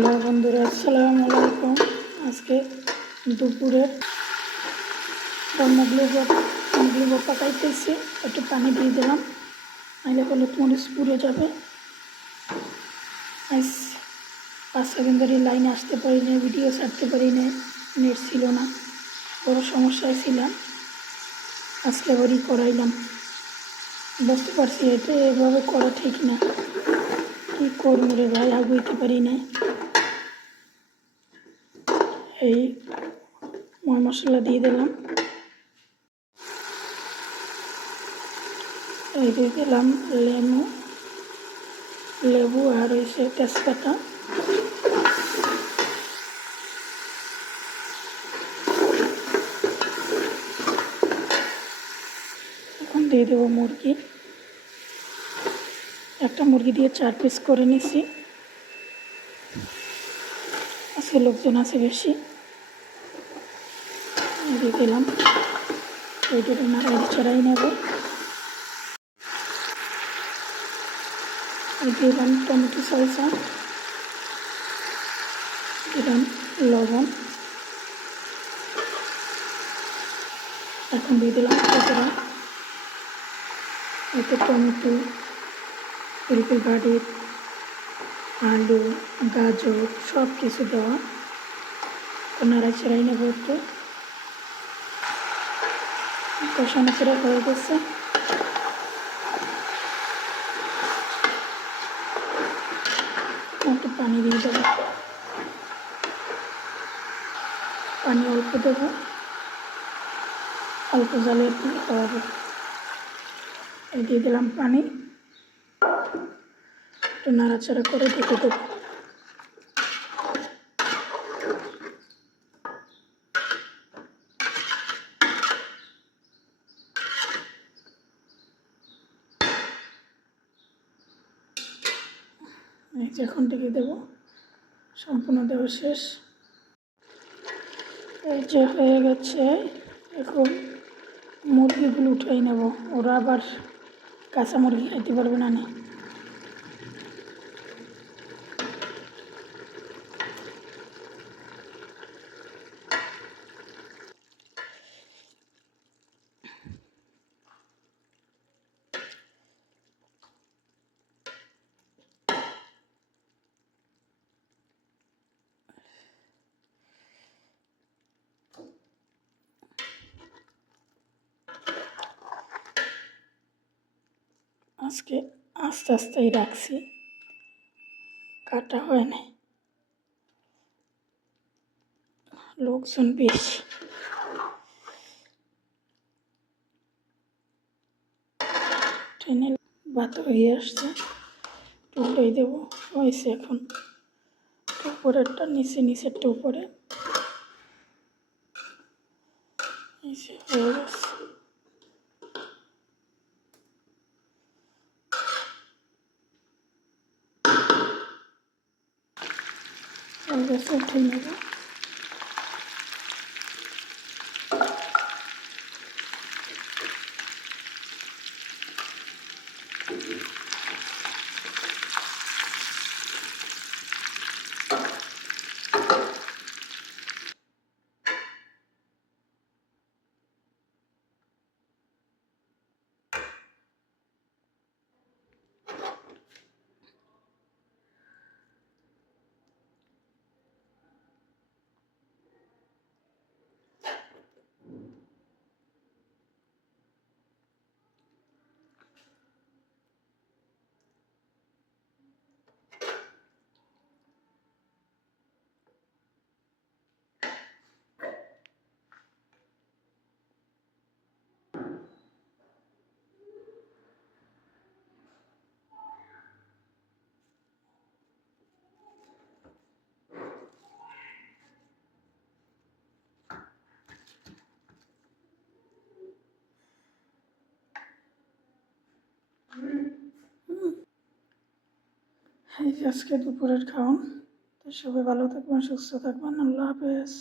Hello বন্ধুরা, আসসালামু আলাইকুম। আজকে দুপুরের মুগলি মুগলি পাকাইতেছি। একটু পানি দিয়ে দিলাম নাহলে হলুদ মরিচ পুড়ে যাবে। আজ পাঁচ সেকেন্ড ধরে লাইনে আসতে পারি না ভিডিও ছাড়তে পারি না নেট ছিল না, বড় সমস্যায় ছিলাম। আজকে আবারই করাইলাম। বুঝতে পারছি, এটা এভাবে করা ঠিক না। কি করব রে ভাই, আগুইতে পারি না এই ময় মশলা দিয়ে দিলাম। এই দিয়ে দিলাম লেবু লেবু আর হয়েছে তেজপাতা। এখন দিয়ে দেবো মুরগি। একটা মুরগি দিয়ে চার পিস করে নিছি। আজকে লোকজন আছে বেশি। দিয়ে দিলাম। ওইটাকে নাড়াই চড়াই নেব। দিলাম টমেটো সলসা দিলাম লবণ। এখন দিয়ে দিলাম কতটা এতে টমেটো ফুলকপি গাড়ির আলু, গাজর সব কিছু দেওয়া। নাড়া চেড়াই নেব একটু। কষানো করে হয়ে গেছে। একটু পানি দিয়ে দেবো। পানি অল্প দেবো। অল্প জলে দিয়ে দিলাম পানি। একটু নাড়াচাড়া করে ঢেকে দেবো। এখন থেকে দেবো। সম্পূর্ণ দেওয়া শেষ। এই যে হয়ে গেছে। এখন মুরগিগুলো উঠাই নেব। ওরা আবার কাঁচা মুরগি খাইতে পারবে না না। আজকে আস্তে আস্তেই রাখছি। কাটা হয় না লোকজন বেশি। ট্রেনে বাত হয়ে আসছে। টুলটাই দেবো, হয়েছে এখন। উপরেরটা নিচে, নিচেরটা উপরে। হয়ে গেছে। হয়ে গেছে উঠে নেব এই আজকে দুপুরের খাওয়ান তো সবাই ভালো থাকবেন সুস্থ থাকবেন। আল্লাহ হাফেজ।